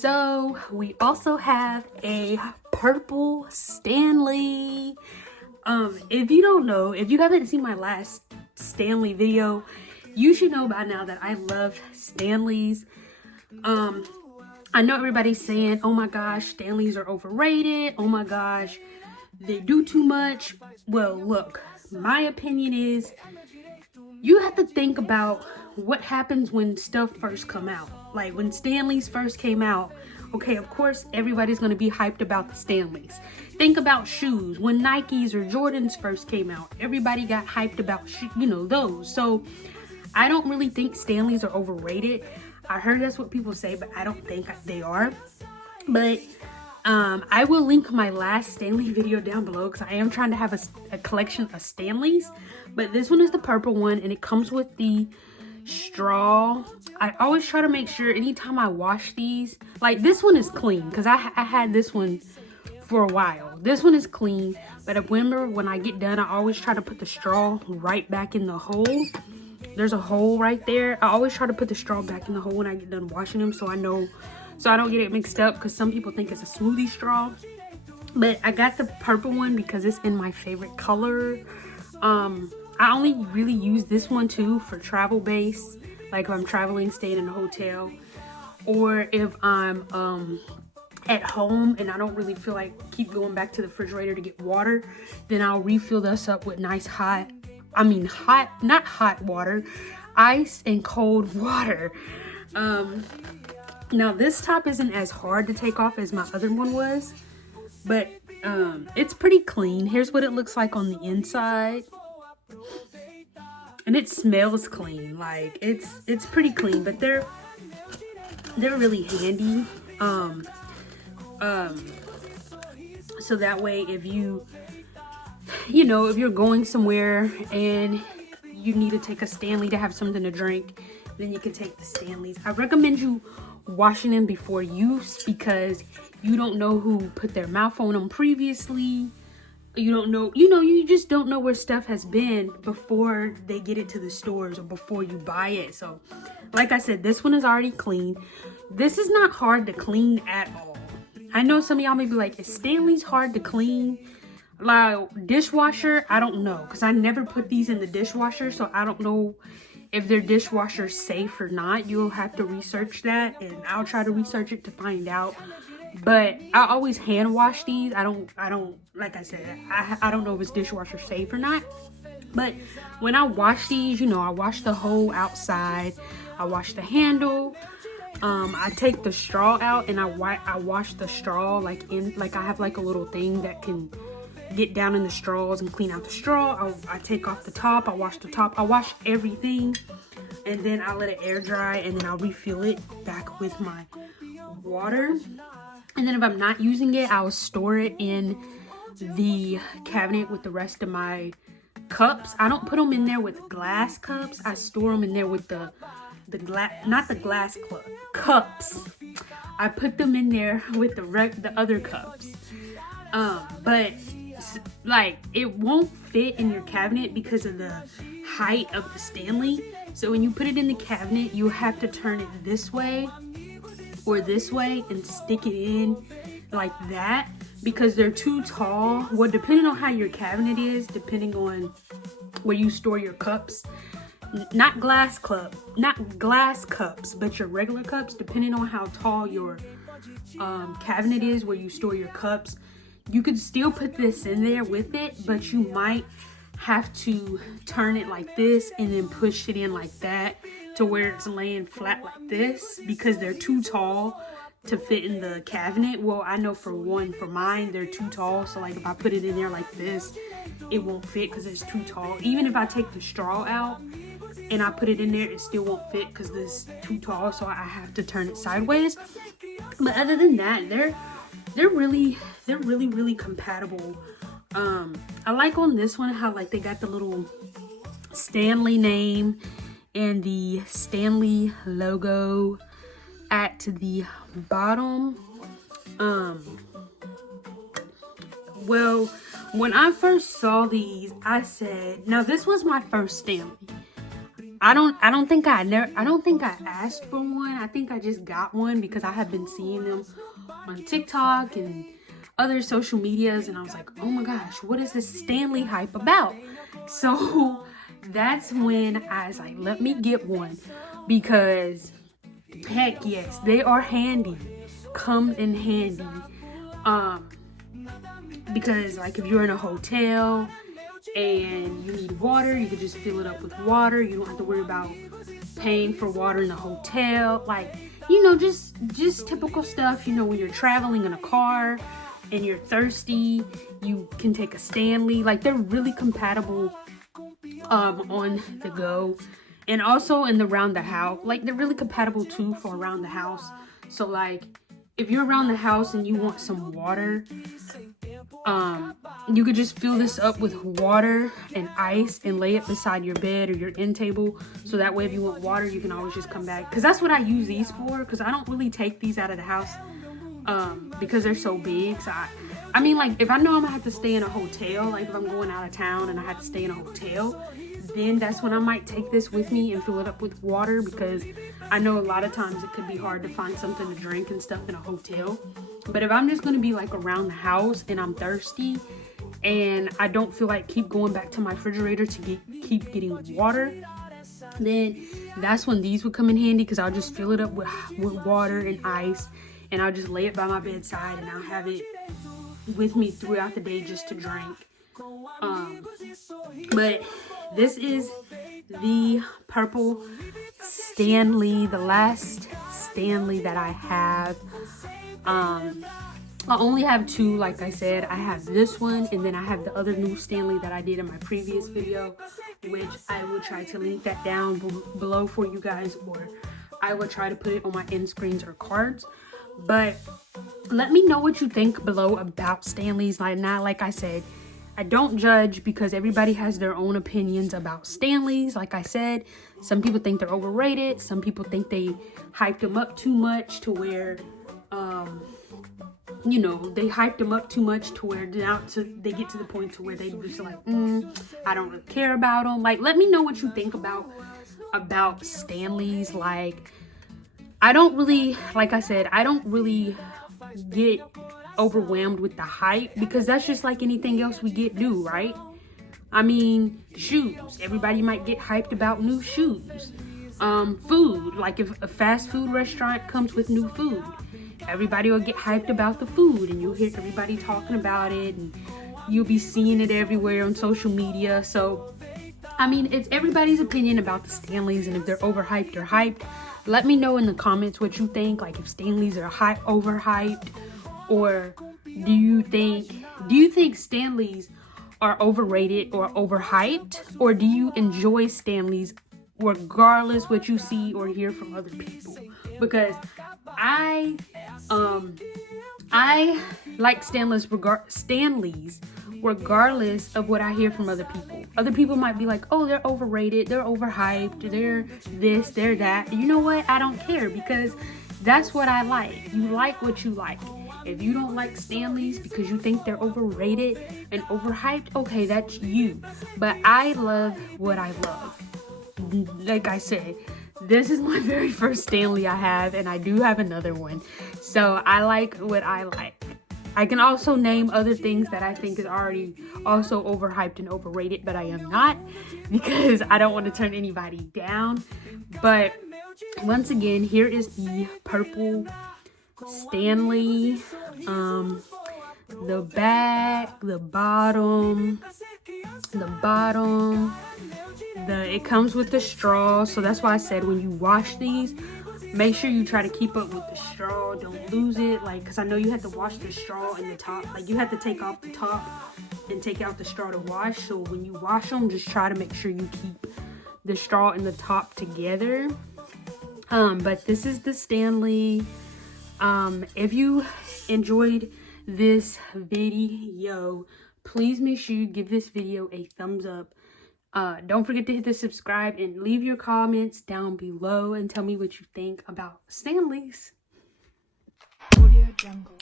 So we also have a purple Stanley. If you don't know, if you haven't seen my last Stanley video, you should know by now that I love Stanleys. I know everybody's saying, oh my gosh, Stanleys are overrated. Oh my gosh, they do too much. Well, look, my opinion is you have to think about what happens when stuff first come out. Like when Stanleys first came out, okay, of course, everybody's going to be hyped about the Stanleys. Think about shoes. When Nikes or Jordans first came out, everybody got hyped about, those. So I don't really think Stanleys are overrated. I heard that's what people say, but I don't think they are. But I will link my last Stanley video down below because I am trying to have a collection of Stanleys. But this one is the purple one, and it comes with the straw. I always try to make sure anytime I wash these, like this one is clean because I had this one for a while. This one is clean, but I remember when I get done, I always try to put the straw right back in the hole. There's a hole right there. I always try to put the straw back in the hole when I get done washing them so I don't get it mixed up, because some people think it's a smoothie straw. But I got the purple one because it's in my favorite color. I only really use this one too for travel base, like if I'm traveling, staying in a hotel, or if I'm at home and I don't really feel like keep going back to the refrigerator to get water, then I'll refill this up with nice not hot water, ice and cold water. Now this top isn't as hard to take off as my other one was, but it's pretty clean. Here's what it looks like on the inside. And it smells clean. Like it's pretty clean, but they're really handy. So that way if if you're going somewhere and you need to take a Stanley to have something to drink, then you can take the Stanleys. I recommend you washing them before use because you don't know who put their mouth on them previously. You don't know, you just don't know where stuff has been before they get it to the stores or before you buy it. So like I said, this one is already clean. This is not hard to clean at all. I know some of y'all may be like, is Stanley's hard to clean? Like dishwasher, I don't know, because I never put these in the dishwasher, so I don't know if they're dishwasher safe or not. You'll have to research that, and I'll try to research it to find out. But I always hand wash these. I don't like I said, I don't know if it's dishwasher safe or not. But when I wash these, I wash the hole outside, I wash the handle, I take the straw out, and I wash the straw like I have like a little thing that can get down in the straws and clean out the straw. I take off the top, I wash the top, I wash everything, and then I let it air dry, and then I'll refill it back with my water. And then if I'm not using it, I'll store it in the cabinet with the rest of my cups. I don't put them in there with glass cups. I store them in there with the cups. I put them in there with the other cups. But like it won't fit in your cabinet because of the height of the Stanley. So when you put it in the cabinet, you have to turn it this way or this way and stick it in like that because they're too tall. Well, depending on how your cabinet is, depending on where you store your cups, not glass cups, but your regular cups, depending on how tall your cabinet is where you store your cups, you could still put this in there with it, but you might have to turn it like this and then push it in like that to where it's laying flat like this because they're too tall to fit in the cabinet. Well, I know for mine, they're too tall. So like if I put it in there like this, it won't fit because it's too tall. Even if I take the straw out and I put it in there, it still won't fit because this is too tall. So I have to turn it sideways. But other than that, they're really compatible. I like on this one how like they got the little Stanley name and the Stanley logo at the bottom. Well, when I first saw these, I said, now this was my first Stanley. I don't think I asked for one. I think I just got one because I have been seeing them on TikTok and other social medias, and I was like, oh my gosh, what is this Stanley hype about? So that's when I was like, let me get one, because heck yes, they are handy. Come in handy. Because like if you're in a hotel and you need water, you can just fill it up with water. You don't have to worry about paying for water in the hotel. Like, you know, just typical stuff. You know, when you're traveling in a car and you're thirsty, you can take a Stanley. Like, they're really compatible on the go, and also in the around the house. Like, they're really compatible too for around the house. So like if you're around the house and you want some water, you could just fill this up with water and ice and lay it beside your bed or your end table, so that way if you want water you can always just come back. Because that's what I use these for, because I don't really take these out of the house because they're so big. So I mean, like, if I know I'm gonna have to stay in a hotel, like if I'm going out of town and I have to stay in a hotel, then that's when I might take this with me and fill it up with water, because I know a lot of times it could be hard to find something to drink and stuff in a hotel. But if I'm just going to be like around the house and I'm thirsty and I don't feel like keep going back to my refrigerator to keep getting water, then that's when these would come in handy, because I'll just fill it up with water and ice, and I'll just lay it by my bedside and I'll have it with me throughout the day just to drink. But this is the purple Stanley, the last Stanley that I have. I only have two, like I said. I have this one, and then I have the other new Stanley that I did in my previous video, which I will try to link that down below for you guys, or I will try to put it on my end screens or cards. But let me know what you think below about Stanleys. Like I said, I don't judge, because everybody has their own opinions about Stanleys. Like I said, some people think they're overrated. Some people think they hyped them up too much to where, you know, they hyped them up too much to where now they get to the point to where they just like, I don't really care about them. Like, let me know what you think about Stanleys. Like, I don't really, like I said, I don't really get overwhelmed with the hype, because that's just like anything else we get new, right? I mean, shoes, everybody might get hyped about new shoes. Food, like if a fast food restaurant comes with new food, everybody will get hyped about the food, and you'll hear everybody talking about it, and you'll be seeing it everywhere on social media. So I mean, it's everybody's opinion about the Stanleys, and if they're overhyped or hyped. Let me know in the comments what you think, like if Stanleys are overhyped, or do you think Stanleys are overrated or overhyped, or do you enjoy Stanleys regardless what you see or hear from other people? Because I like Stanleys regardless of what I hear from other people. Other people might be like, oh, they're overrated, they're overhyped, they're this, they're that. You know what? I don't care, because that's what I like. You like what you like. If you don't like Stanleys because you think they're overrated and overhyped, okay, that's you. But I love what I love. Like I said, this is my very first Stanley I have, and I do have another one. So I like what I like. I can also name other things that I think is already also overhyped and overrated, but I am not, because I don't want to turn anybody down. But once again, here is the purple Stanley. The back, the bottom, it comes with the straw. So that's why I said when you wash these, make sure you try to keep up with the straw. Don't lose it, like, because I know you have to wash the straw in the top. Like, you have to take off the top and take out the straw to wash. So when you wash them, just try to make sure you keep the straw and the top together. But this is the Stanley. If you enjoyed this video, please make sure you give this video a thumbs up. Don't forget to hit the subscribe and leave your comments down below and tell me what you think about Stanleys. Audio Jungle.